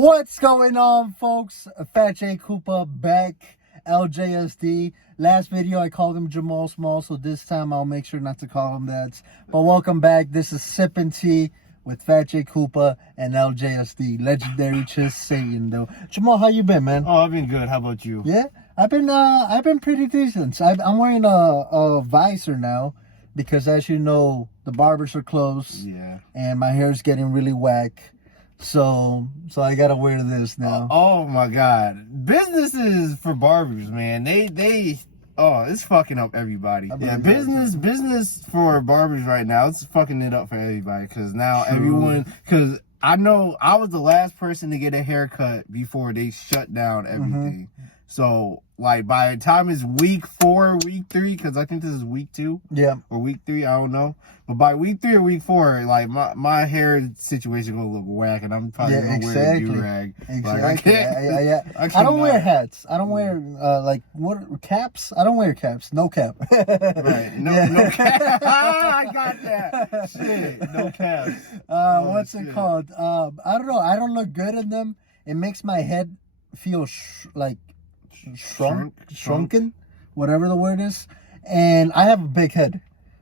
What's going on, folks? Phat Koopa back, LJSD. Last video I called him Jamal Small, so this time I'll make sure not to call him that. But welcome back. This is Sippin' Tea with Phat Koopa and LJSD. Legendary Just saying though. Jamal, how you been, man? Oh, I've been good. How about you? Yeah, I've been pretty decent. I'm wearing a visor now because, as you know, the barbers are closed. Yeah. And my hair's getting really whack. So I gotta wear this now. Oh my God, businesses for barbers, man. It's fucking up everybody. Yeah, business for barbers right now. It's fucking it up for everybody because now because I know I was the last person to get a haircut before they shut down everything. Mm-hmm. So, like, by the time it's week 4, week 3, because I think this is week 2. Yeah. Or week 3, I don't know. But by week 3 or week 4, like, my hair situation going to look whack, and I'm probably going to wear a do-rag. Exactly. Like, I don't wear hats. I don't wear, caps? I don't wear caps. No cap. Right. No cap. I got that. Shit. No caps. What's it called? I don't know. I don't look good in them. It makes my head feel shrunken, whatever the word is, and I have a big head,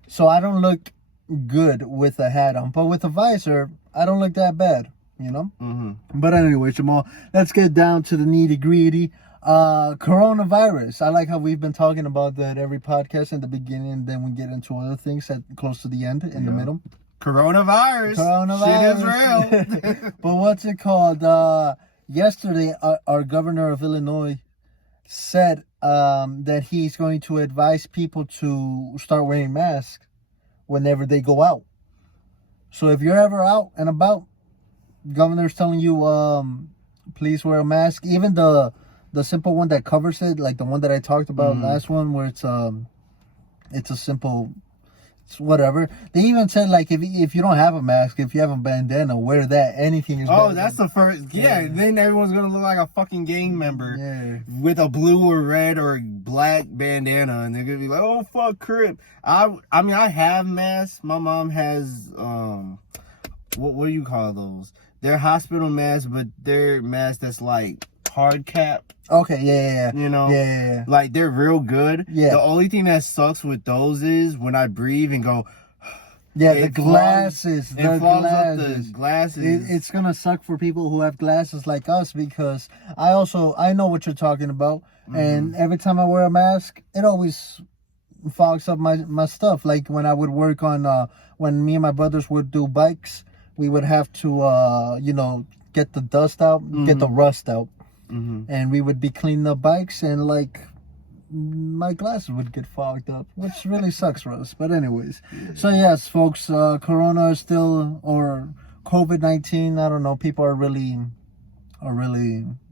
so I don't look good with a hat on, but with a visor I don't look that bad, you know. But anyway, Jamal, let's get down to the nitty-gritty. Coronavirus, I like how we've been talking about that every podcast in the beginning, and then we get into other things at close to the end, in the middle. Coronavirus shit is real. But what's it called? Yesterday our governor of Illinois said that he's going to advise people to start wearing masks whenever they go out. So if you're ever out and about, governor's telling you please wear a mask. Even the simple one that covers it, like the one that I talked about last one, where it's a simple, it's whatever. They even said, like, if you don't have a mask, if you have a bandana, wear that. Anything is better. Oh, that's the first. Yeah, then everyone's gonna look like a fucking gang member with a blue or red or black bandana, and they're gonna be like, "Oh fuck, crip." I mean, I have masks. My mom has what do you call those? They're hospital masks, but they're masks that's like hard cap. Okay, yeah. You know? Yeah. Like, they're real good. Yeah. The only thing that sucks with those is when I breathe and go... Yeah, the glasses. The glasses. It's going to suck for people who have glasses like us, because I know what you're talking about. And every time I wear a mask, it always fogs up my stuff. Like, when I would work on... when me and my brothers would do bikes, we would have to, get the dust out, get the rust out. And we would be cleaning up bikes, and like my glasses would get fogged up, which really sucks for us. But anyways, so yes, folks, Corona is still, or COVID-19, I don't know, people are really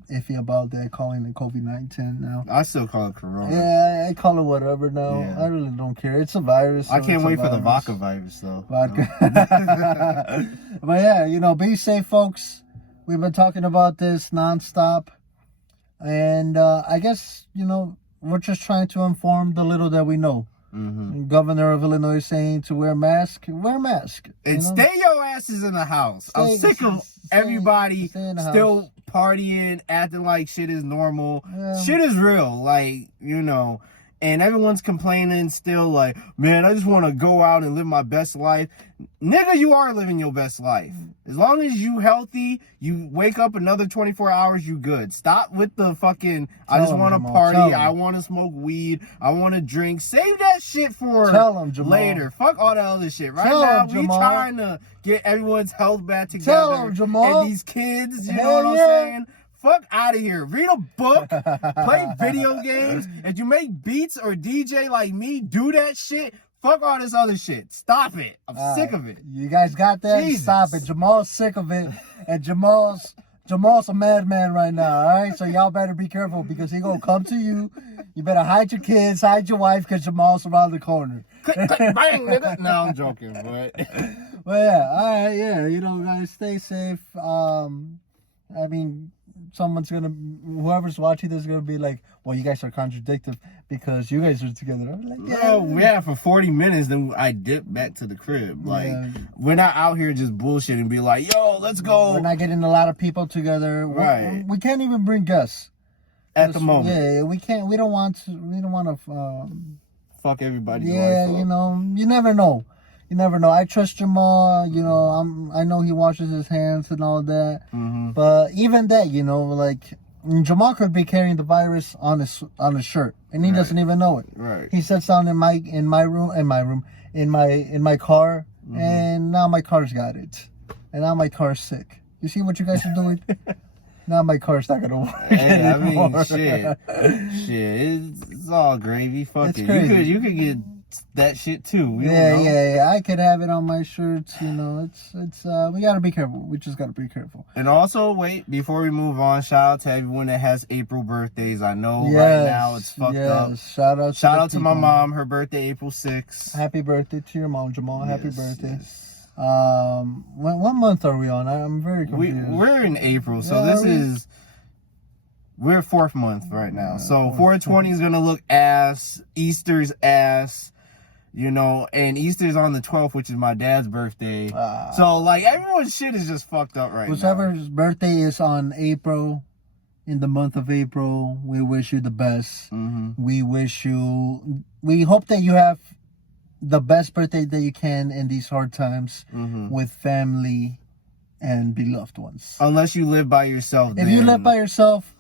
iffy about that, calling it COVID-19 now. I still call it Corona. Yeah, I call it whatever now. Yeah. I really don't care. It's a virus. So I can't wait for the vodka virus though. Vodka. But yeah, be safe, folks. We've been talking about this nonstop. And I guess, we're just trying to inform the little that we know. Governor of Illinois is saying to wear a mask. Wear a mask. And stay your asses in the house. I'm sick of everybody still partying, acting like shit is normal. Yeah. Shit is real. Like, and everyone's complaining still like, man, I just want to go out and live my best life. Nigga, you are living your best life. As long as you healthy, you wake up another 24 hours, you good. Stop with the fucking, I just want to party, I want to smoke weed, I want to drink. Save that shit for later. Fuck all that other shit. Right now, we trying to get everyone's health back together. And these kids, you know what I'm saying? Fuck out of here. Read a book. Play video games. If you make beats or DJ like me, do that shit. Fuck all this other shit. Stop it. I'm sick of it. You guys got that? Jesus. Stop it. Jamal's sick of it. And Jamal's a madman right now, all right? So y'all better be careful, because he gonna come to you. You better hide your kids, hide your wife, because Jamal's around the corner. Click, click, bang, nigga. No, I'm joking, but... Well, yeah. All right, yeah. Guys, stay safe. whoever's watching this is gonna be like, well, you guys are contradictive because you guys are together. I'm like, yeah, for 40 minutes, then I dip back to the crib. Like, we're not out here just bullshitting, be like, yo, let's go. We're not getting a lot of people together. Right. We can't even bring guests at the moment. Yeah, we can't. We don't want to. Fuck everybody. Yeah, you know, you never know. You never know. I trust Jamal. You know, I know he washes his hands and all that. Mm-hmm. But even that, you know, like Jamal could be carrying the virus on his shirt, and he doesn't even know it. Right. He sits down in my car, and now my car's got it, and now my car's sick. You see what you guys are doing? Now my car's not gonna work anymore. I mean, shit, it's all gravy. Fuck it. Crazy. You could get that shit too. Yeah. I could have it on my shirts. You know, it's we gotta be careful. We just gotta be careful. And also, wait, before we move on, shout out to everyone that has April birthdays. I know right now it's fucked up. Shout out to my mom. Her birthday, April 6th. Happy birthday to your mom, Jamal. Happy birthday. Yes. What month are we on? I'm very confused. We're in April, so we're 4th month right now. So 420 is gonna look ass. Easter's ass. You know, and Easter's on the 12th, which is my dad's birthday. So like everyone's shit is just fucked up right now. Whoever's birthday is on April, in the month of April, we wish you the best. Mm-hmm. We hope that you have the best birthday that you can in these hard times with family and beloved ones. Unless you live by yourself. If you live by yourself,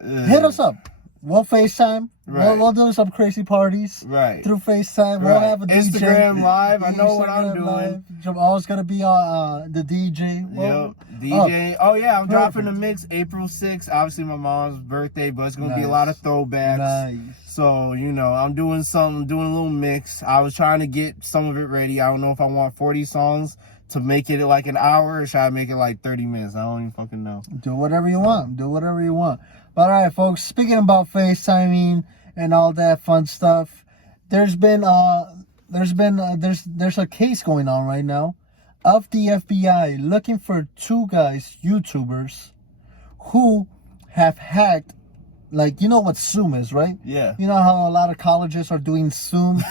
hit us up. We'll FaceTime. Right. We'll do some crazy parties. Right. Through FaceTime. We'll have a Instagram DJ. Live. I know what I'm doing. Live. Jamal's going to be the DJ. Yep. DJ. Oh, yeah. I'm dropping the mix April 6th. Obviously, my mom's birthday, but it's going to be a lot of throwbacks. Nice. So, you know, I'm doing a little mix. I was trying to get some of it ready. I don't know if I want 40 songs to make it like an hour or should I make it like 30 minutes? I don't even fucking know. Do whatever you want. But all right, folks, speaking about FaceTiming and all that fun stuff, there's a case going on right now of the FBI looking for 2 guys, YouTubers, who have hacked, like, you know what Zoom is, right? Yeah. You know how a lot of colleges are doing Zoom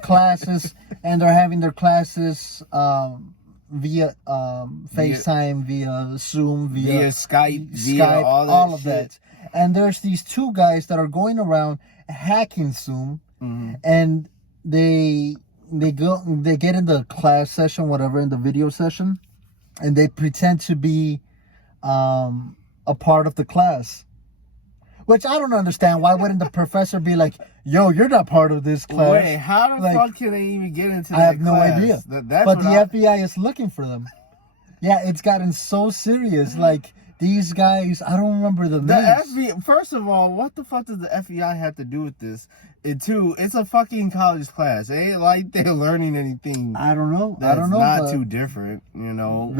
classes and they're having their classes via FaceTime, via Zoom, via Skype, all of that. And there's these 2 guys that are going around hacking Zoom, and they get in the class session, whatever, in the video session, and they pretend to be a part of the class. Which I don't understand. Why wouldn't the professor be like, yo, you're not part of this class? Wait, how the fuck can they even get into that I have class? no idea. But the FBI is looking for them. Yeah, it's gotten so serious. Like, these guys, I don't remember the names. FBI, first of all, what the fuck does the FBI have to do with this? And 2, it's a fucking college class. It ain't like they're learning anything. I don't know. That's not too different, you know. Is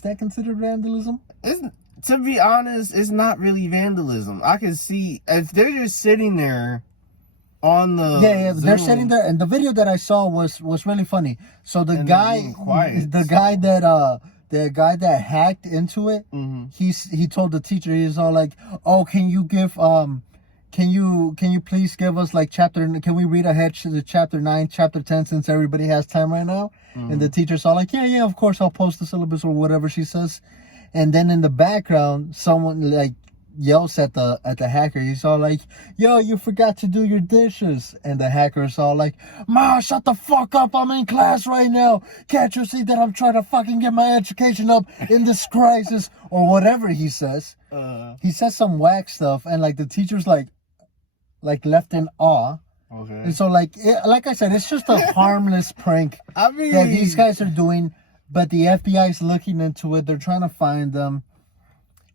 that considered vandalism? To be honest, it's not really vandalism. I can see if they're just sitting there on the Zoom, they're sitting there, and the video that I saw was really funny. So the guy that hacked into it, he told the teacher, he's all like, "Oh, can you please give us like can we read ahead to chapter 9, chapter 10 since everybody has time right now?" And the teacher's all like, "Yeah, of course I'll post the syllabus," or whatever she says. And then in the background, someone like yells at the hacker. He's all like, "Yo, you forgot to do your dishes." And the hacker's all like, "Ma, shut the fuck up. I'm in class right now. Can't you see that I'm trying to fucking get my education up in this crisis?" Or whatever he says. He says some whack stuff, and like the teacher's like left in awe. Okay. And so like I said, it's just a harmless prank that these guys are doing. But the FBI is looking into it. They're trying to find them.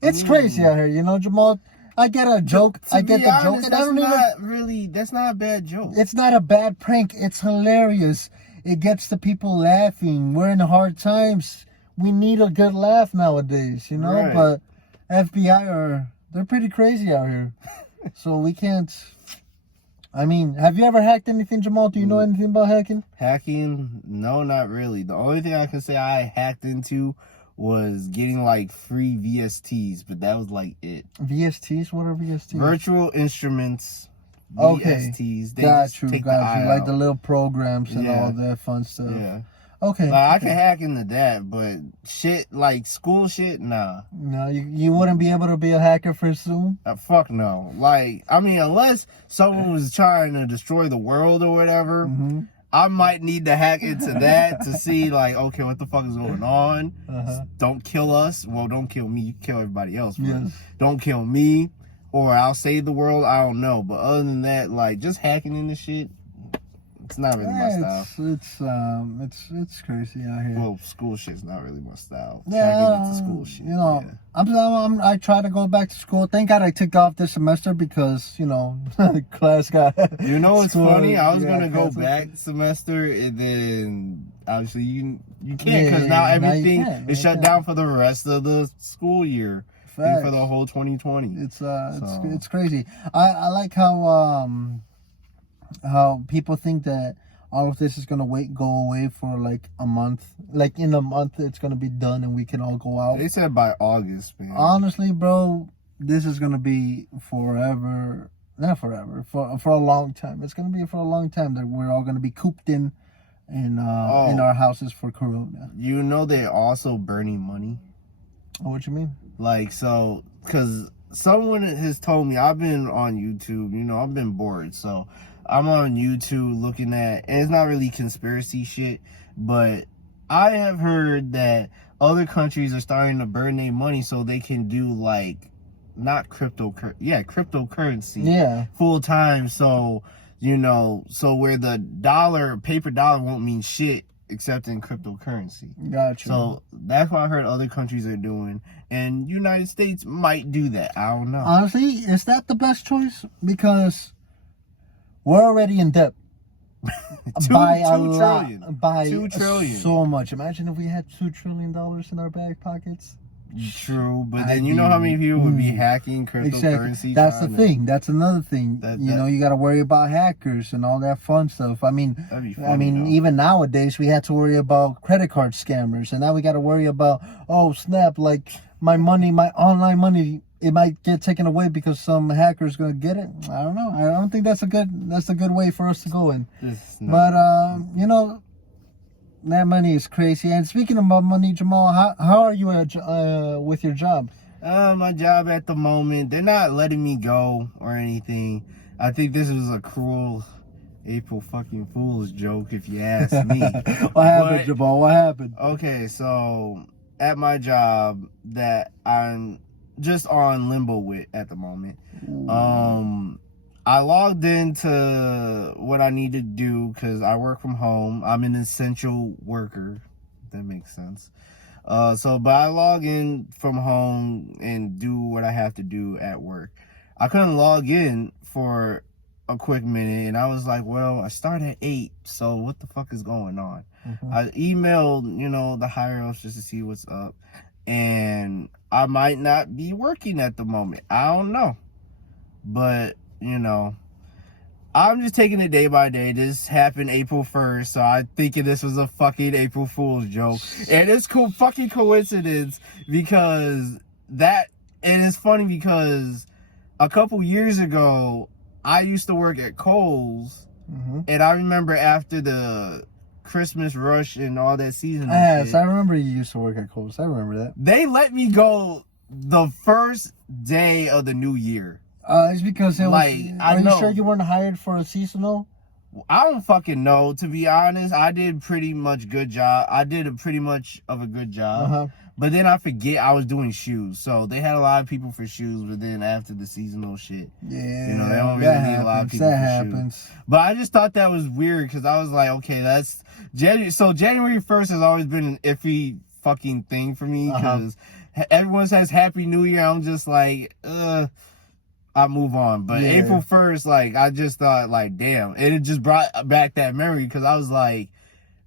It's crazy out here, you know, Jamal. I get a joke. I get the joke. And that's not a bad joke. It's not a bad prank. It's hilarious. It gets the people laughing. We're in hard times. We need a good laugh nowadays, you know. Right. But FBI they're pretty crazy out here. So we can't. I mean, have you ever hacked anything, Jamal? Do you know anything about hacking? Hacking? No, not really. The only thing I can say I hacked into was getting like free VSTs, but that was like it. VSTs? What are VSTs? Virtual instruments. Okay. VSTs. They got you. Like out. the little programs and all that fun stuff. Yeah. Okay. I can hack into that, but shit like school shit, nah. No, you wouldn't be able to be a hacker for Zoom? Fuck no. Like, I mean, unless someone was trying to destroy the world or whatever, I might need to hack into that to see, like, okay, what the fuck is going on? Don't kill us. Well, don't kill me. Kill everybody else. Yes. Don't kill me, or I'll save the world. I don't know. But other than that, like, just hacking into shit, it's not really my style. It's crazy out here. Well, school shit's not really my style. Yeah, into school shit. You know, I try to go back to school. Thank God I took off this semester because class got. You know what's funny? I was gonna go back semester, and then obviously you can't because now everything is shut down for the rest of the school year. And for the whole 2020. It's crazy. I like how people think that all of this is gonna go away for like a month. Like in a month, it's gonna be done and we can all go out. They said by August, man. Honestly, bro, this is gonna be forever. Not forever. For a long time. It's gonna be for a long time that we're all gonna be cooped in our houses for Corona. You know they're also burning money. Oh, what you mean? Like, so, because someone has told me, I've been on YouTube, I've been bored, so I'm on YouTube looking at, and it's not really conspiracy shit, but I have heard that other countries are starting to burn their money so they can do, like, not cryptocurrency, full time, so, so where the paper dollar won't mean shit except in cryptocurrency. Gotcha. So that's what I heard other countries are doing, and United States might do that. I don't know. Honestly, is that the best choice? Because we're already in debt. By $2 trillion. So much. Imagine if we had $2 trillion in our back pockets. True, but then you know how many people would be hacking cryptocurrency? Exactly. That's the thing. That's another thing. You got to worry about hackers and all that fun stuff. I mean, even nowadays we had to worry about credit card scammers, and now we got to worry about, oh snap, like my online money, it might get taken away because some hacker's gonna get it. I don't know. I don't think that's a good way for us to go in. But that money is crazy. And speaking about money, Jamal, how are you with your job? My job at the moment, they're not letting me go or anything. I think this was a cruel April fucking Fool's joke, if you ask me. What happened, Jamal? What happened? Okay, so at my job that I'm just on limbo with at the moment, I logged into what I need to do because I work from home. I'm an essential worker. If that makes sense. But I log in from home and do what I have to do at work. I couldn't log in for a quick minute, and I was like, well, I start at 8, so what the fuck is going on? I emailed, the higher ups just to see what's up, and I might not be working at the moment. I don't know. But I'm just taking it day by day. This happened April 1st, so I'm thinking this was a fucking April Fool's joke. And it's fucking coincidence because it's funny because a couple years ago, I used to work at Kohl's, and I remember after the Christmas rush and all that season. Yes, I remember you used to work at Kohl's. I remember that. They let me go the first day of the new year. It's because are you sure you weren't hired for a seasonal? I don't fucking know, to be honest. I did pretty much good job. I did a pretty much of a good job. But then I forget I was doing shoes. So they had a lot of people for shoes, but then after the seasonal shit, they don't really need a lot of people for shoes. But I just thought that was weird because I was like, okay, that's January. So January 1st has always been an iffy fucking thing for me because everyone says Happy New Year. I'm just like, I move on. But April 1st, I just thought, damn. And it just brought back that memory because I was like,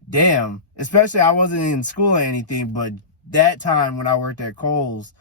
damn. Especially I wasn't in school or anything, but that time when I worked at Kohl's,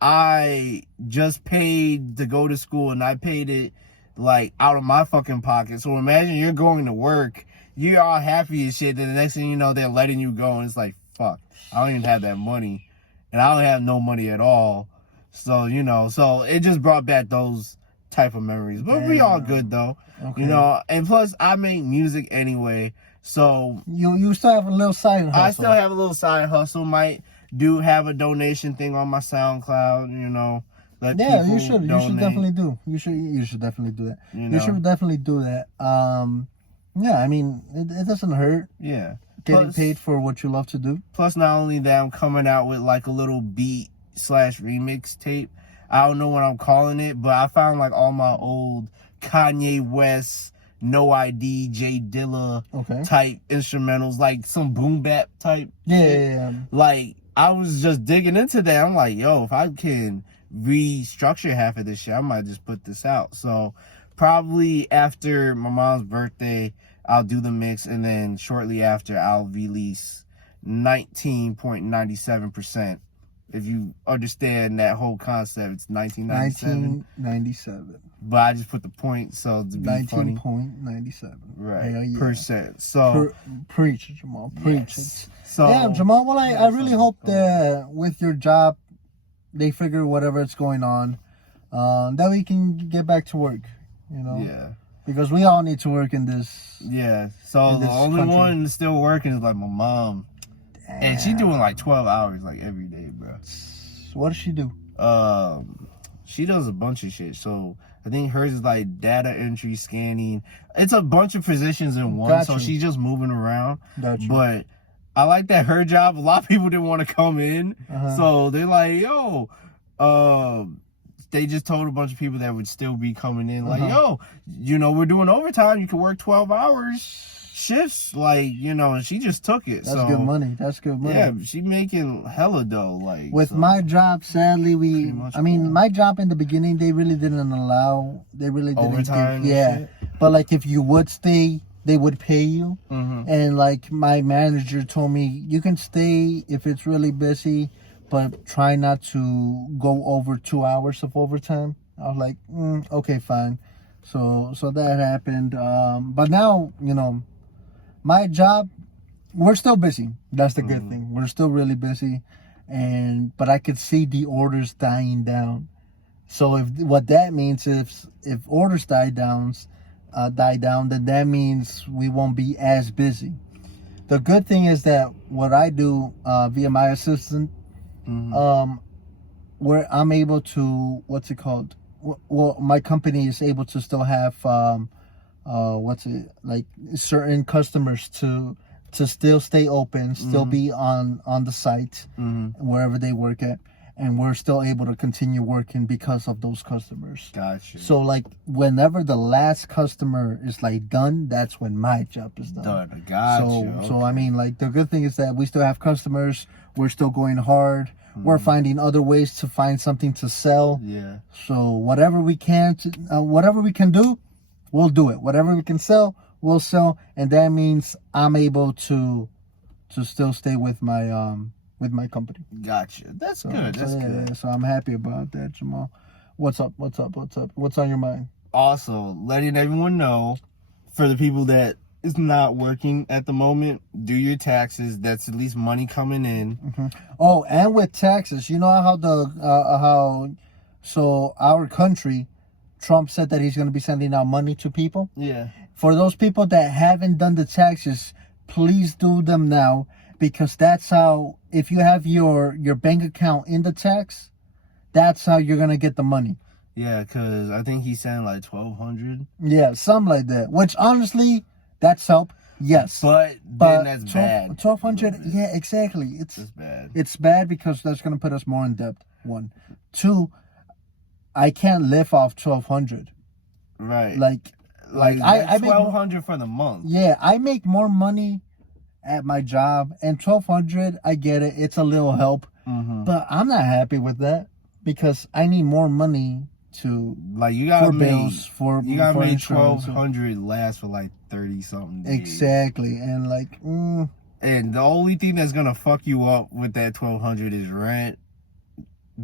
I just paid to go to school, and I paid it, out of my fucking pocket. So imagine you're going to work, you're all happy and shit, then the next thing you know, they're letting you go, and it's like, fuck, I don't even have that money. and I don't have no money at all. So, so it just brought back those type of memories. But we all good though. Okay. And plus I make music anyway. So you still have a little side hustle. I still have a little side hustle. Might do have a donation thing on my SoundCloud, let people you should donate. You should definitely do. You should definitely do that. You should definitely do that. Yeah, I mean it doesn't hurt. Yeah. Getting paid for what you love to do. Plus, not only that, I'm coming out with like a little beat / remix tape. I don't know what I'm calling it, but I found like all my old Kanye West, No ID, J Dilla type instrumentals, like some boom bap type. Yeah. Like I was just digging into that. I'm like, yo, if I can restructure half of this shit, I might just put this out. So probably after my mom's birthday, I'll do the mix, and then shortly after, I'll release 19.97%. If you understand that whole concept, it's 1997. 1997. But I just put the point, so to be 19.97. Right. Yeah. Percent. So preach it, Jamal. Preach it. So yeah, Jamal. Well, I really hope that with your job, they figure whatever it's going on, that we can get back to work. Yeah. Because we all need to work in this. Yeah. So the only one still working is like my mom. Damn. And she doing like 12 hours like every day, bro. What does she do? She does a bunch of shit. So I think hers is like data entry, scanning. It's a bunch of positions in one. So she's just moving around. But I like that her job, a lot of people didn't want to come in. So they're like, yo, they just told a bunch of people that would still be coming in, like, yo, we're doing overtime. You can work 12 hours shifts, like, and she just took it. That's good money. That's good money. Yeah, she making hella dough. Like with my job, sadly, my job in the beginning, they really didn't allow. They really didn't overtime. But like if you would stay, they would pay you. And like my manager told me, you can stay if it's really busy, but try not to go over 2 hours of overtime. I was like, okay, fine. So that happened. But now, my job, we're still busy. That's the good thing. We're still really busy, but I could see the orders dying down. So what that means is if orders die down, then that means we won't be as busy. The good thing is that what I do via my assistant, where I'm able to, what's it called? Well, my company is able to still have certain customers to still stay open, still be on the site wherever they work at, and we're still able to continue working because of those customers. Gotcha. So like whenever the last customer is like done, that's when my job is done. Gotcha. So I mean, like the good thing is that we still have customers. We're still going hard. We're finding other ways to find something to sell. Yeah. So whatever we can do, we'll do it. Whatever we can sell, we'll sell, and that means I'm able to still stay with my company. Gotcha. That's good. That's good. Yeah, so I'm happy about that, Jamal. What's up? What's on your mind? Also, letting everyone know, for the people that is not working at the moment, do your taxes. That's at least money coming in. Oh, and with taxes, you know how our country, Trump said that he's going to be sending out money to people. Yeah. For those people that haven't done the taxes, please do them now, because that's how, if you have your bank account in the tax, that's how you're going to get the money. Yeah, because I think he sent like 1,200. Yeah, something like that. Which honestly, that's help. Yes. But then that's bad. 1,200, yeah, exactly. It's bad. It's bad because that's going to put us more in debt, one. Two, I can't live off 1,200. Right. Like I 1,200 for the month. Yeah, I make more money at my job, and 1,200, I get it. It's a little help, but I'm not happy with that because I need more money to for bills, for you gotta make insurance. 1,200 last for like 30 something days. Exactly, and and the only thing that's gonna fuck you up with that 1,200 is rent,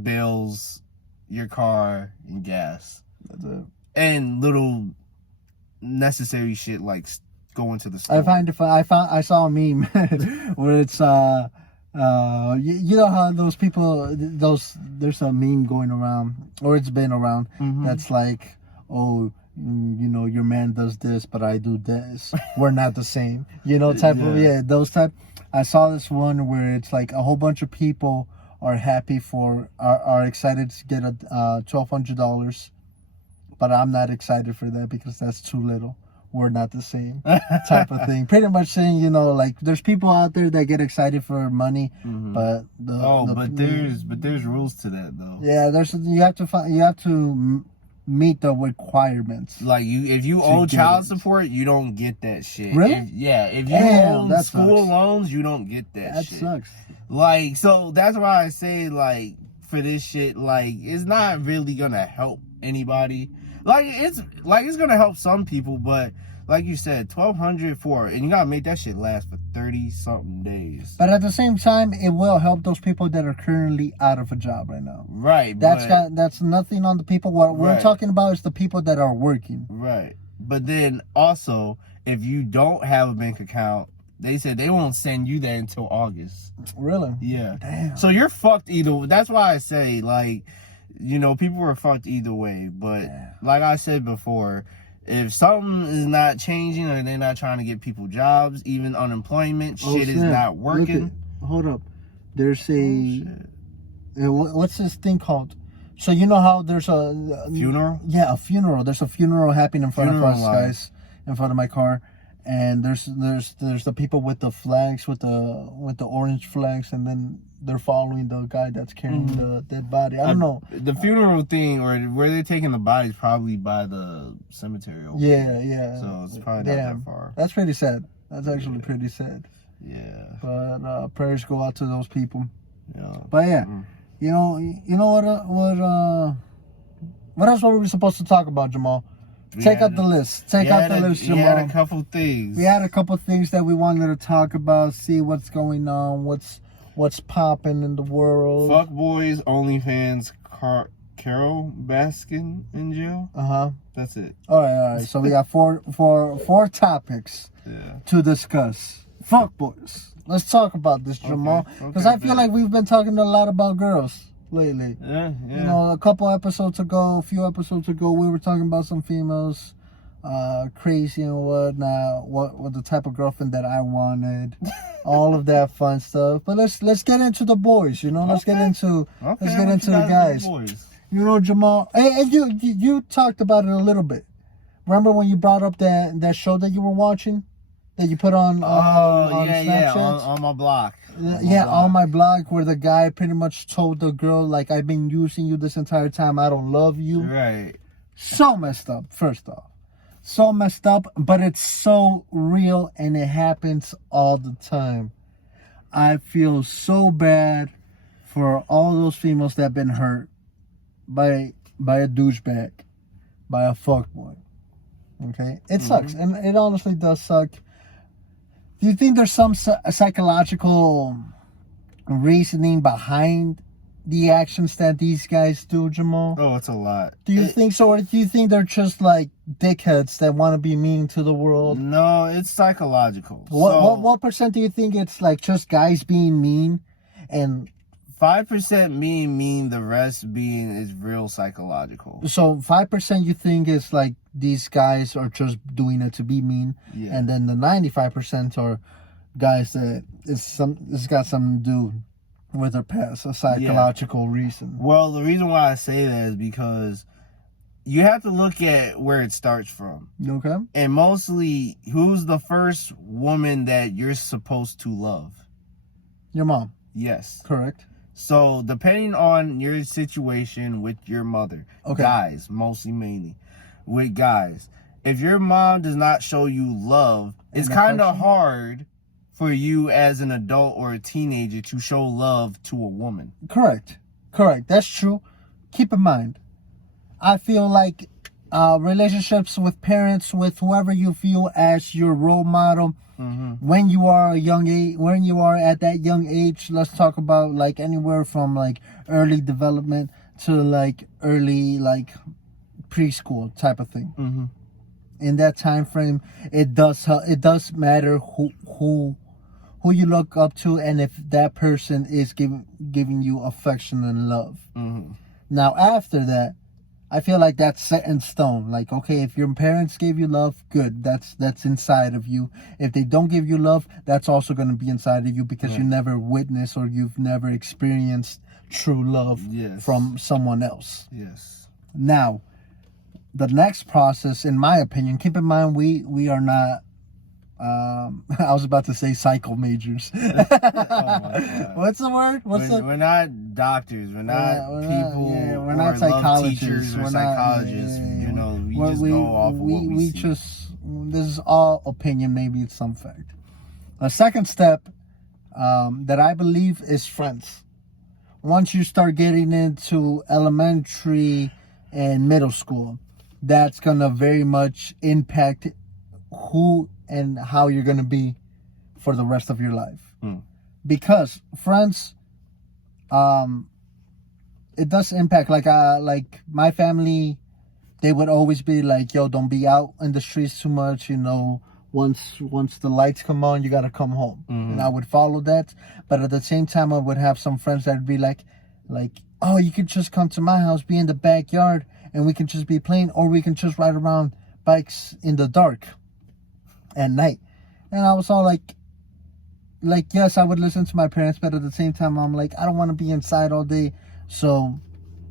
bills, your car, and gas. That's it. And little necessary shit like going to the store. I saw a meme where it's You know how those people, there's a meme going around, or it's been around, that's like, oh, you know, your man does this, but I do this. We're not the same. You know, type of, those type. I saw this one where it's like a whole bunch of people are happy are excited to get a $1,200, but I'm not excited for that because that's too little. We're not the same type of thing. Pretty much saying, you know, like there's people out there that get excited for money, but there's rules to that though. Yeah, you have to meet the requirements. Like if you owe child support, you don't get that shit. Really? If you owe school loans, you don't get that shit. That sucks. Like, so that's why I say, like, for this shit, like, it's not really gonna help anybody. Like, it's gonna help some people, but like you said, $1,200 and you gotta make that shit last for 30-something days. But at the same time, it will help those people that are currently out of a job right now. Right. That's nothing on the people. What we're talking about is the people that are working. Right. But then also, if you don't have a bank account, they said they won't send you that until August. Really? Yeah. Damn. So you're fucked either. That's why I say, like, you know, people are fucked either way. But like I said before, if something is not changing or they're not trying to get people jobs, even unemployment, shit is not working. Hold up. There's what's this thing called? So you know how there's a funeral? Yeah, a funeral. There's a funeral happening in front of us, guys, in front of my car. And there's the people with the flags, with the orange flags, and then they're following the guy that's carrying the dead body. I don't know. The funeral thing, or where they're taking the bodies, probably by the cemetery. Yeah. So it's probably not that far. That's pretty sad. That's actually pretty sad. Yeah. But prayers go out to those people. Yeah. But yeah, you know what else were we supposed to talk about, Jamal? Take out the list, Jamal. We had a couple things. We had a couple things that we wanted to talk about, see what's going on, what's popping in the world. Fuck boys, OnlyFans, Carroll Basket in jail. That's it. All right. So we got four topics to discuss. Fuck boys. Let's talk about this, Jamal, because I feel like we've been talking a lot about girls lately. Yeah. You know, a few episodes ago, we were talking about some females, crazy and whatnot, what the type of girlfriend that I wanted, all of that fun stuff. But let's get into the boys. You know, let's get into the guys. You know, Jamal, and you talked about it a little bit. Remember when you brought up that show that you were watching, that you put on Snapchat? On my block. On my blog, where the guy pretty much told the girl, like, I've been using you this entire time, I don't love you. Right. So messed up, first off. So messed up, but it's so real, and it happens all the time. I feel so bad for all those females that have been hurt by a douchebag, by a fuckboy. Okay? It sucks, and it honestly does suck. Do you think there's some psychological reasoning behind the actions that these guys do, Jamal? Oh, it's a lot. Do you think so, or do you think they're just like dickheads that want to be mean to the world? No, it's psychological. What percent do you think it's like just guys being mean, and 5% mean the rest is real psychological? So 5% you think is like these guys are just doing it to be mean, and then the 95% are guys that it's got something to do with their past, a psychological reason. Well, the reason why I say that is because you have to look at where it starts from. Okay. And mostly, who's the first woman that you're supposed to love? Your mom. Yes. Correct. So, depending on your situation with your mother, guys, mainly with guys, if your mom does not show you love, it's kind of hard for you as an adult or a teenager to show love to a woman. Correct. That's true. Keep in mind, I feel like relationships with parents, with whoever you feel as your role model, when you are at that young age, let's talk about like anywhere from like early development to like early like preschool type of thing. In that time frame, it does matter who who you look up to, and if that person is giving you affection and love. Mm-hmm. Now, after that, I feel like that's set in stone. Like, okay, if your parents gave you love, good. That's inside of you. If they don't give you love, that's also going to be inside of you because you never witnessed or you've never experienced true love from someone else. Yes. Now, the next process, in my opinion, keep in mind we are not. I was about to say psycho majors. What's the word? We're not doctors. We're not people. We're not psychologists. We're psychologists. You know, we just go off of what we see. This is all opinion. Maybe it's some fact. The second step that I believe is friends. Once you start getting into elementary and middle school, that's gonna very much impact who and how you're going to be for the rest of your life. Because friends, it does impact, like my family, they would always be like, yo, don't be out in the streets too much, you know, once the lights come on, you got to come home. And I would follow that. But at the same time, I would have some friends that would be like, oh, you could just come to my house, be in the backyard, and we can just be playing, or we can just ride around bikes in the dark at night. And I was all like, yes, I would listen to my parents, but at the same time, I'm like, I don't want to be inside all day. So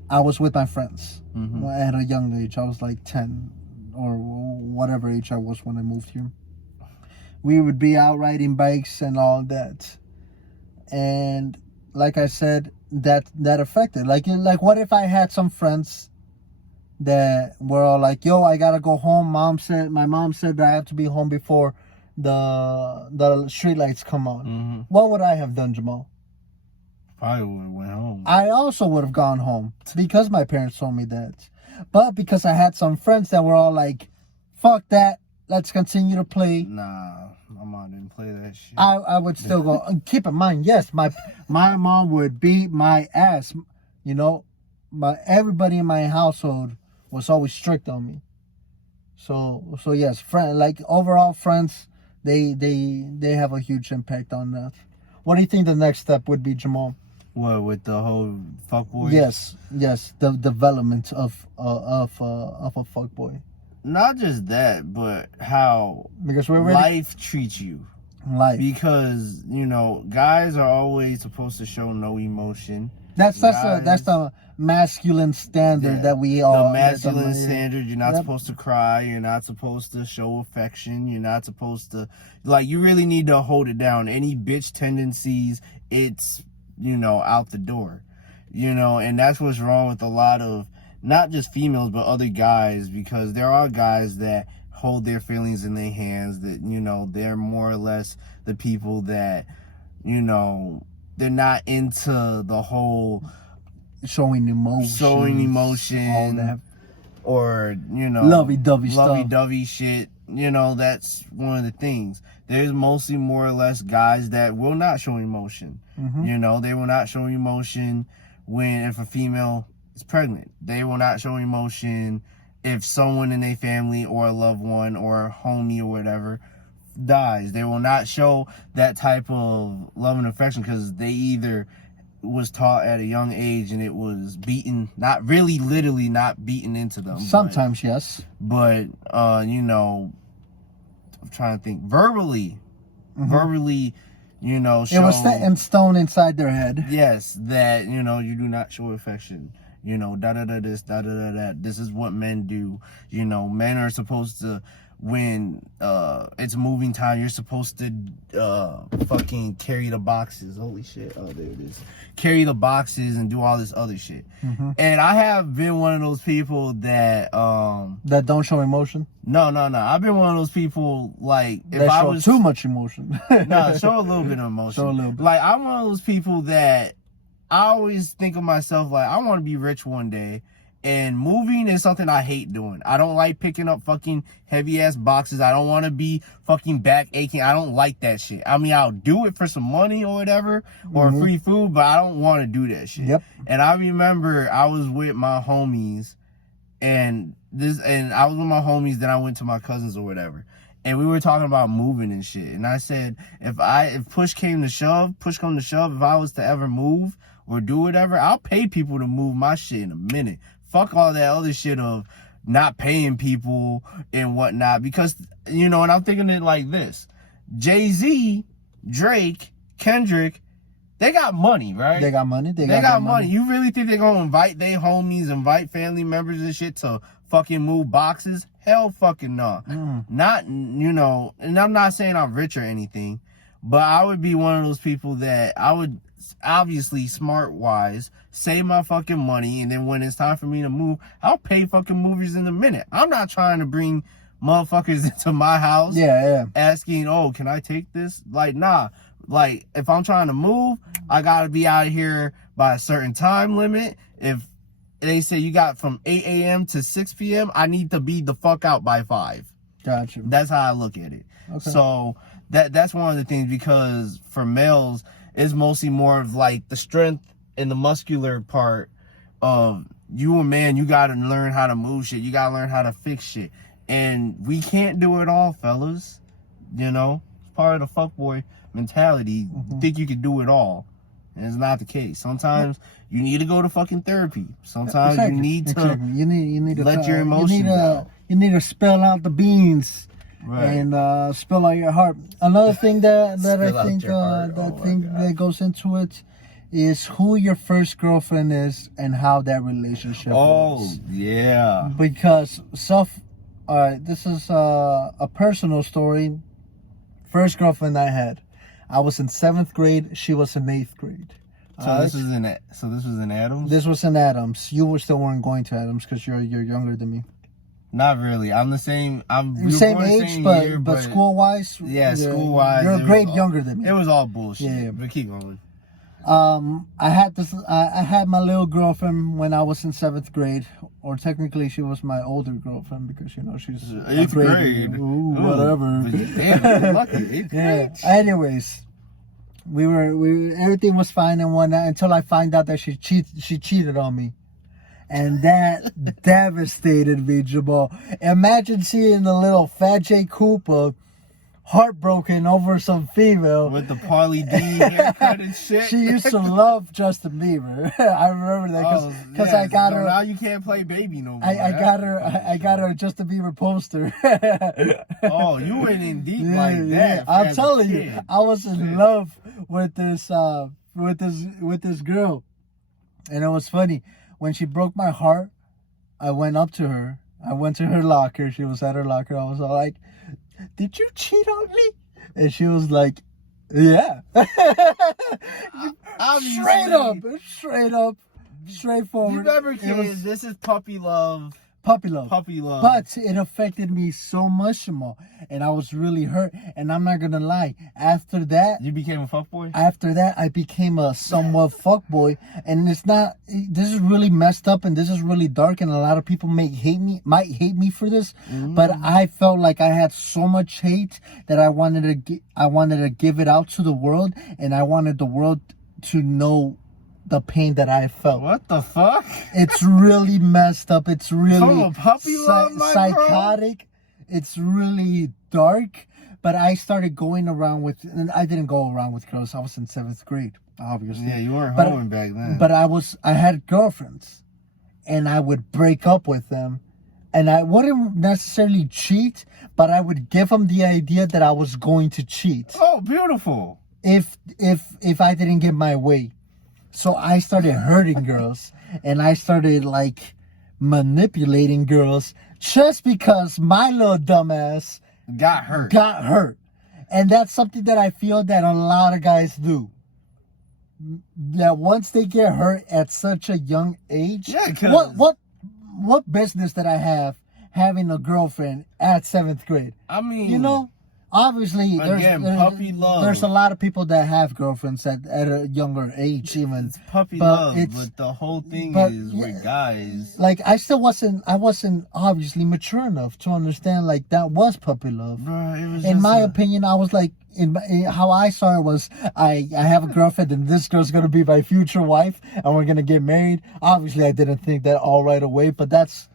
I was with my friends at a young age. I was like 10 or whatever age I was when I moved here. We would be out riding bikes and all that. And like I said, that affected. Like what if I had some friends that were all like, yo, I gotta go home. My mom said that I have to be home before the street lights come on. What would I have done, Jamal? Probably would have went home. I also would have gone home because my parents told me that. But because I had some friends that were all like, fuck that, let's continue to play. Nah, my mom didn't play that shit. I would still go. Keep in mind, yes, my mom would beat my ass. You know, everybody in my household was always strict on me. So yes, overall friends, they have a huge impact on that. What do you think the next step would be, Jamal? What, with the whole fuckboy? Yes, the development of a fuckboy. Not just that, but how life treats you. Life. Because, you know, guys are always supposed to show no emotion. That's the masculine standard that we all. The masculine standard. You're not supposed to cry. You're not supposed to show affection. You're not supposed to, you really need to hold it down. Any bitch tendencies, it's, you know, out the door. You know, and that's what's wrong with a lot of, not just females, but other guys, because there are guys that hold their feelings in their hands, that, you know, they're more or less the people that, you know, they're not into the whole showing emotion, all that, or, you know, lovey-dovey shit. You know, that's one of the things. There's mostly more or less guys that will not show emotion. You know, they will not show emotion if a female is pregnant. They will not show emotion if someone in their family or a loved one or a homie or whatever dies. They will not show that type of love and affection because they either was taught at a young age and it was beaten, not really literally not beaten into them. Sometimes, yes. But, you know, I'm trying to think. Verbally, you know, it was set in stone inside their head. Yes, that, you know, you do not show affection. You know, this, that. This is what men do. You know, men are supposed to, when it's moving time, you're supposed to fucking carry the boxes. Holy shit. Oh, there it is. Carry the boxes and do all this other shit. And I have been one of those people that that don't show emotion. No. I've been one of those people, like, if that I show was too much emotion. No, show a little bit of emotion. Show a little bit. Like, I'm one of those people that I always think of myself like, I want to be rich one day. And moving is something I hate doing. I don't like picking up fucking heavy ass boxes. I don't want to be fucking back aching. I don't like that shit. I mean, I'll do it for some money or whatever, or free food, but I don't want to do that shit. Yep. And I remember I was with my homies, and I was with my homies, then I went to my cousins or whatever. and we were talking about moving and shit. And I said, if push come to shove, if I was to ever move or do whatever, I'll pay people to move my shit in a minute. Fuck all that other shit of not paying people and whatnot. Because, you know, and I'm thinking it like this. Jay-Z, Drake, Kendrick, they got money, right? They got money. They got money. You really think they're going to invite their homies, invite family members and shit to fucking move boxes? Hell fucking no. Not, you know, and I'm not saying I'm rich or anything, but I would be one of those people that I would obviously smart-wise save my fucking money, and then when it's time for me to move, I'll pay fucking movers in a minute. I'm not trying to bring motherfuckers into my house asking, oh, can I take this? Like, nah. Like, if I'm trying to move, I gotta be out of here by a certain time limit. If they say you got from 8 a.m. to 6 p.m., I need to be the fuck out by 5. Gotcha. That's how I look at it. Okay. So that's one of the things, because for males, it's mostly more of like the strength and the muscular part of you a man. You gotta learn how to move shit. You gotta learn how to fix shit. And we can't do it all, fellas. You know, it's part of the fuckboy mentality. Think you can do it all, and it's not the case. Sometimes you need to go to fucking therapy. Sometimes you need to you need to let your emotions out. You need to spill out the beans, and spill out your heart. Another thing that I think that goes into it is who your first girlfriend is and how that relationship was. Yeah. Because this is a personal story. First girlfriend I had, I was in 7th grade. She was in 8th grade. So this was in Adams? This was in Adams. You still weren't going to Adams because you're younger than me. Not really. I'm the same. Same age, but school wise. Yeah, school wise. You're a grade younger than me. It was all bullshit. Yeah. But keep going. I had my little girlfriend when I was in 7th grade, or technically she was my older girlfriend because, you know, she's 8th grade. Ooh, whatever. Damn, you're lucky. 8th grade. Yeah. Anyways, we everything was fine and whatnot until I find out that she cheated on me. And that devastated me, Jamal. Imagine seeing the little Fat J Koopa heartbroken over some female with the Pauly D haircut and shit. She used to love Justin Bieber. I remember that because I got her. Now you can't play Baby no more. I got her a Justin Bieber poster. Oh, you went in deep like that. Yeah. I'm telling you, I was in love with this girl, and it was funny when she broke my heart. I went up to her. I went to her locker. She was at her locker. I was all like, did you cheat on me? And she was like, yeah. Straightforward. You never kids. This is puppy love. Puppy love. But it affected me so much more. And I was really hurt. And I'm not going to lie. After that. You became a fuckboy? After that, I became a somewhat fuckboy. And it's not. This is really messed up. And this is really dark. And a lot of people might hate me for this. But I felt like I had so much hate that I wanted to give it out to the world. And I wanted the world to know the pain that I felt. What the fuck? It's really messed up. It's really puppy love, psychotic. Bro? It's really dark. But I started going around with, and I didn't go around with girls. I was in 7th grade, obviously. Yeah, you weren't hoeing back then. But I had girlfriends, and I would break up with them, and I wouldn't necessarily cheat, but I would give them the idea that I was going to cheat. Oh, beautiful. If I didn't get my way. So I started hurting girls, and I started like manipulating girls just because my little dumbass got hurt. And that's something that I feel that a lot of guys do. That once they get hurt at such a young age, what business did I have having a girlfriend at 7th grade? I mean, you know. Obviously, puppy love. There's a lot of people that have girlfriends at a younger age, even. It's puppy love, but the whole thing is with guys. Like, I wasn't obviously mature enough to understand, like, that was puppy love. Bro, it was in my opinion, I was like, in how I saw it was, I have a girlfriend and this girl's going to be my future wife and we're going to get married. Obviously, I didn't think that all right away, but that's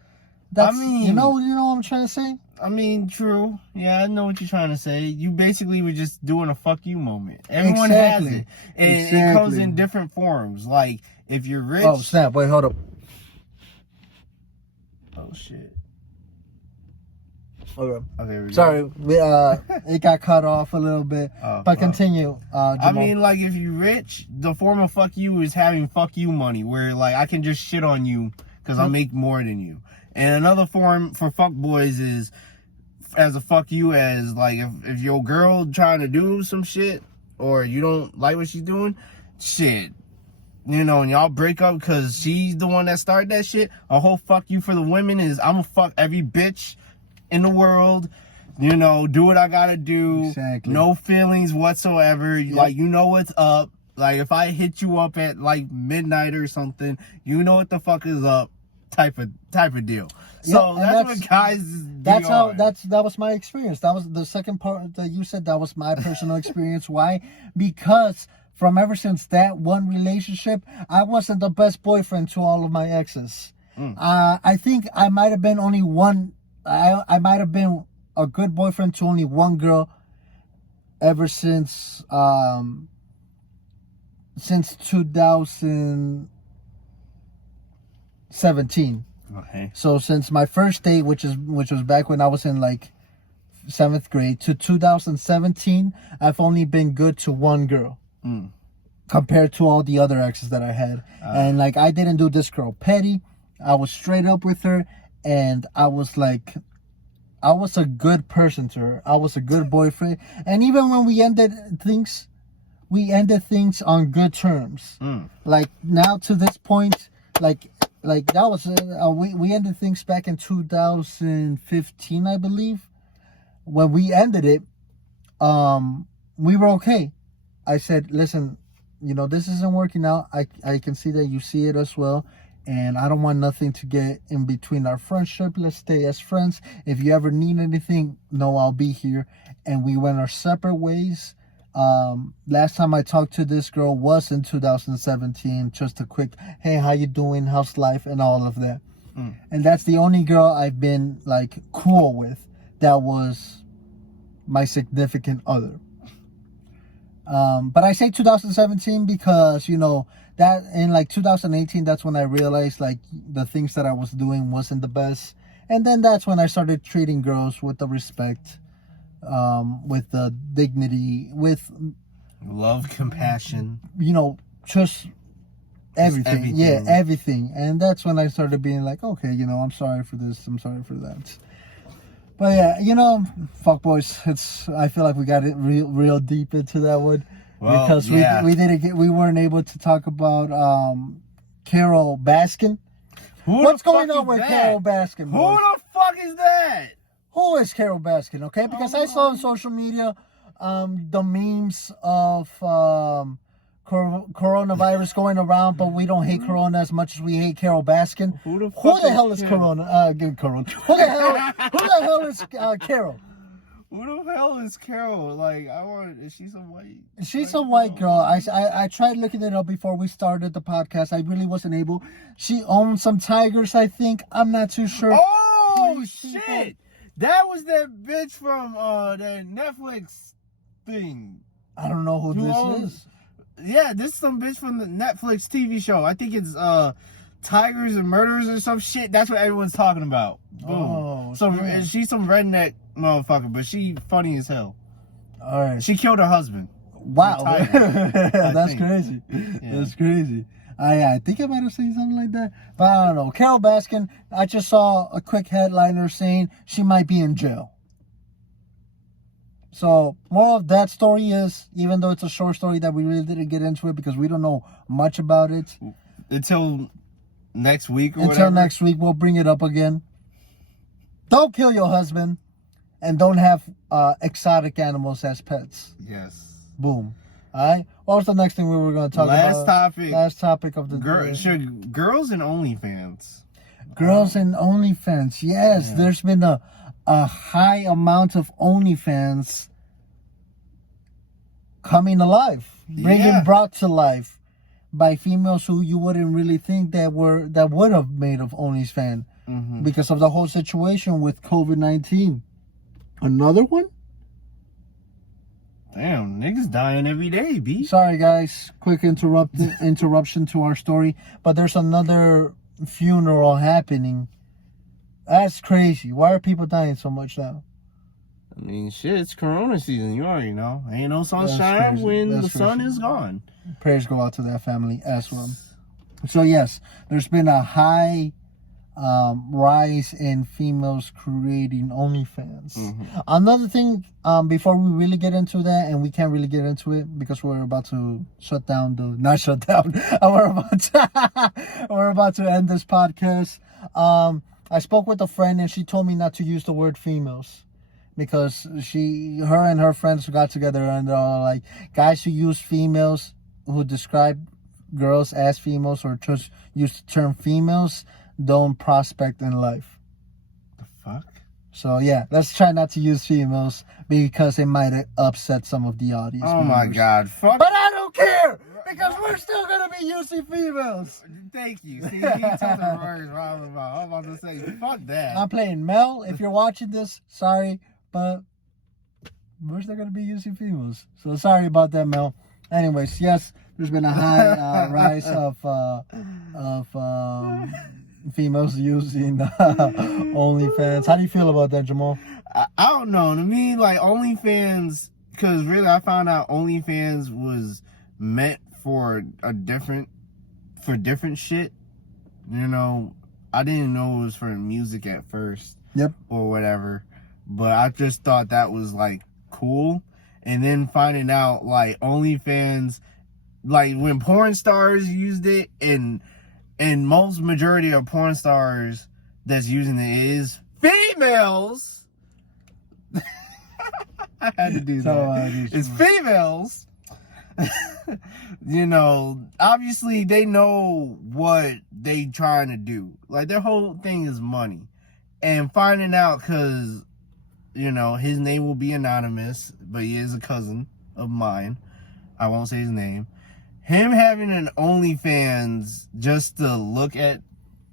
That's, you know what I'm trying to say? I mean, true. Yeah, I know what you're trying to say. You basically were just doing a fuck you moment. Everyone has it. And it comes in different forms. Like, if you're rich. Oh, snap. Wait, hold up. Oh, shit. Okay. Sorry, it got cut off a little bit. But continue, Jamal. I mean, like, if you're rich, the form of fuck you is having fuck you money, where, like, I can just shit on you because I make more than you. And another form for fuck boys is as a fuck you, as, like, if your girl trying to do some shit or you don't like what she's doing, shit. You know, and y'all break up because she's the one that started that shit. A whole fuck you for the women is I'm gonna fuck every bitch in the world, you know, do what I gotta do. Exactly. No feelings whatsoever. Yep. Like, you know what's up. Like, if I hit you up at like midnight or something, you know what the fuck is up, type of deal. So that's what guys. That was my experience. That was the second part that you said. That was my personal experience. Why? Because from ever since that one relationship, I wasn't the best boyfriend to all of my exes. I think I might have been only one. I might have been a good boyfriend to only one girl ever since 2017. Okay. So since my first date, which was back when I was in like 7th grade, to 2017, I've only been good to one girl. Compared to all the other exes that I had. And like, I didn't do this girl petty. I was straight up with her. And I was like, I was a good person to her. I was a good boyfriend. And even when we ended things on good terms. Like, now to this point, like that was, we ended things back in 2015, I believe. When we ended it, we were okay. I said, listen, you know, this isn't working out. I can see that you see it as well. And I don't want nothing to get in between our friendship. Let's stay as friends. If you ever need anything, know I'll be here. And we went our separate ways. Last time I talked to this girl was in 2017. Just a quick, hey, how you doing? How's life? And all of that. And that's the only girl I've been like cool with that was my significant other. But I say 2017 because, you know, that in like 2018, that's when I realized like the things that I was doing wasn't the best. And then that's when I started treating girls with the respect, with the dignity, with love, compassion, you know, just everything. Yeah, everything. And that's when I started being like, okay, you know, I'm sorry for this. I'm sorry for that. But yeah, you know, fuck boys. I feel like we got it real deep into that one. Well, because we weren't able to talk about Carroll Basket. What's going on with Carroll Basket? Who the fuck is that? Who is Carroll Basket? Okay, because I saw on social media the memes of coronavirus going around, but we don't hate Corona as much as we hate Carroll Basket. Who the hell is Corona? Corona. Who the hell is Carroll? Who the hell is Carroll? Like, is she some white? She's a white girl. I tried looking it up before we started the podcast. I really wasn't able. She owns some tigers, I think. I'm not too sure. Oh, shit! That was that bitch from that Netflix thing. I don't know who this is. Yeah, this is some bitch from the Netflix TV show. I think it's Tigers and Murderers or some shit. That's what everyone's talking about. Boom. Oh, so she's some redneck motherfucker, but she funny as hell. All right. She killed her husband. Wow. That's crazy. Yeah. That's crazy. I think I might have seen something like that. But I don't know. Carroll Baskin, I just saw a quick headliner saying she might be in jail. So, moral of that story is, even though it's a short story that we really didn't get into it because we don't know much about it. Until next week or Until whatever. next week, we'll bring it up again. Don't kill your husband. And don't have exotic animals as pets. Yes. Boom. All right. What was the next thing we were going to talk about? Last topic of the day. Should girls in OnlyFans? Girls in OnlyFans. Yes. Yeah. There's been a high amount of OnlyFans coming alive. Brought to life by females who you wouldn't really think that would have made of OnlyFans because of the whole situation with COVID-19. Another one? Damn, niggas dying every day, B. Sorry, guys. Quick interruption to our story. But there's another funeral happening. That's crazy. Why are people dying so much now? I mean, shit, it's Corona season. You already know. Ain't no sunshine when the sun is gone. Prayers go out to that family as well. So, yes, there's been a high rise in females creating OnlyFans. Another thing, before we really get into that, and we can't really get into it because we're about to not shut down. We're about to end this podcast. I spoke with a friend and she told me not to use the word females because her and her friends got together and they're all like, guys who use females, who describe girls as females or just use the term females, don't prospect in life. The fuck? So yeah, let's try not to use females because it might upset some of the audience. Oh my god, fuck. But I don't care because we're still gonna be using females. Thank you. See, you told the words wrong about. I'm about to say, fuck that. I'm playing Mel. If you're watching this, sorry, but we're still gonna be using females. So sorry about that, Mel. Anyways, yes, there's been a high rise of females using OnlyFans. How do you feel about that, Jamal? I don't know. To me, like, OnlyFans, because really I found out OnlyFans was meant for different shit. You know, I didn't know it was for music at first. Yep. Or whatever. But I just thought that was, like, cool. And then finding out, like, OnlyFans, like, when porn stars used it, and most majority of porn stars that's using it is females. I had to do that. It's females. You know, obviously they know what they trying to do. Like, their whole thing is money. And finding out, because, you know, his name will be anonymous, but he is a cousin of mine. I won't say his name. Him having an OnlyFans just to look at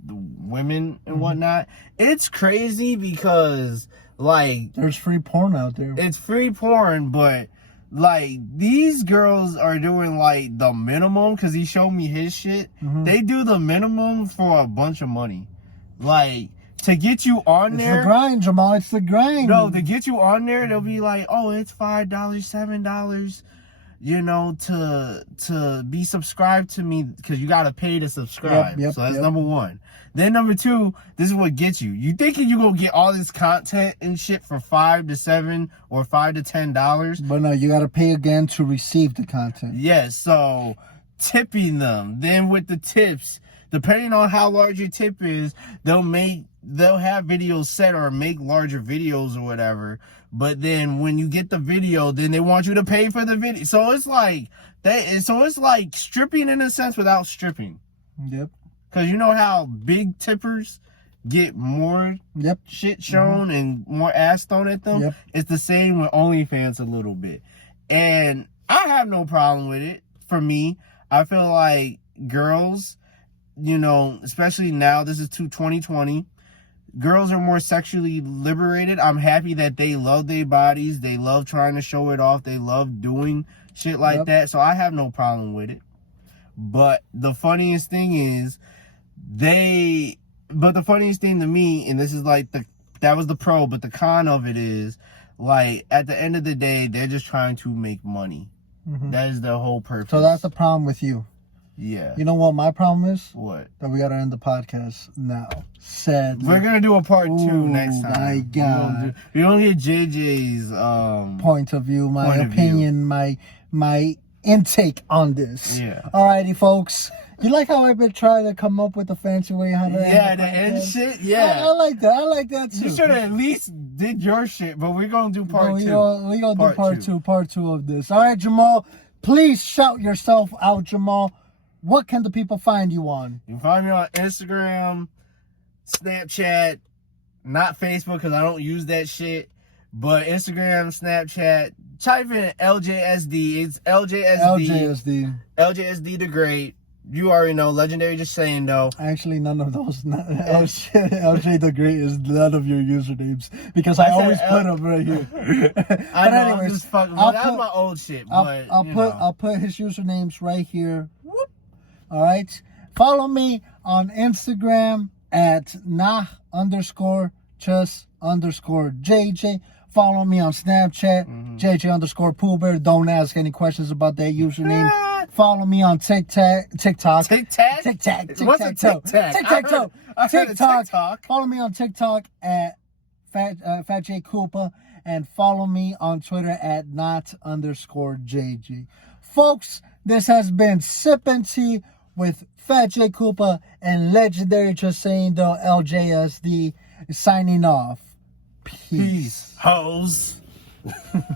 the women and whatnot, it's crazy because, like... There's free porn out there. It's free porn, but, like, these girls are doing, like, the minimum, because he showed me his shit. They do the minimum for a bunch of money. Like, to get you on there... It's the grind, Jamal. It's the grind. No, to get you on there, they'll be like, oh, it's $5, $7... you know, to be subscribed to me, because you got to pay to subscribe. So that's number one. Then number two, this is what gets you. You thinking you going to get all this content and shit for $5 to $7 or $5 to $10. But no, you got to pay again to receive the content. Yes, so tipping them. Then with the tips, depending on how large your tip is, they'll have videos set or make larger videos or whatever. But then when you get the video, then they want you to pay for the video. So it's like stripping in a sense without stripping. Yep. Because you know how big tippers get more shit shown and more ass thrown at them? Yep. It's the same with OnlyFans a little bit. And I have no problem with it. For me, I feel like girls, you know, especially now, this is 2020. Girls are more sexually liberated. I'm happy that they love their bodies. They love trying to show it off. They love doing shit like that. So I have no problem with it. But the funniest thing is, the funniest thing to me, and this is like that was the pro, but the con of it is, like, at the end of the day, they're just trying to make money. That is the whole purpose. So that's the problem with you. Yeah. You know what my problem is? What? That we gotta end the podcast now. We're gonna do a part 2 next time. My God. You don't hear JJ's point of view, my opinion, my intake on this. Yeah. Alrighty, folks. You like how I've been trying to come up with a fancy way how to end the end shit? Yeah. I like that. I like that too. You should have at least did your shit, but we're gonna do part 2. We're gonna do part two of this. Alright, Jamal. Please shout yourself out, Jamal. What can the people find you on? You can find me on Instagram, Snapchat, not Facebook because I don't use that shit, but Instagram, Snapchat. Type in LJSD. It's LJSD. LJSD. LJSD the Great. You already know, legendary just saying though. Actually, none of those. LJ the Great is none of your usernames because I always put them right here. I know, anyways, I'm just fucking. That was my old shit. But I'll put his usernames right here. Whoop. All right. Follow me on Instagram at nah_chus_JJ. Follow me on Snapchat, JJ_Pooh Don't ask any questions about that username. Follow me on TikTok. TikTok. What's a TikTok? TikTok. Follow me on TikTok at Phat J Koopa, and follow me on Twitter at not_JJ. Folks, this has been Sippin' Tea with Phat J Koopa and legendary just saying though LJSD signing off. Peace. Hoes.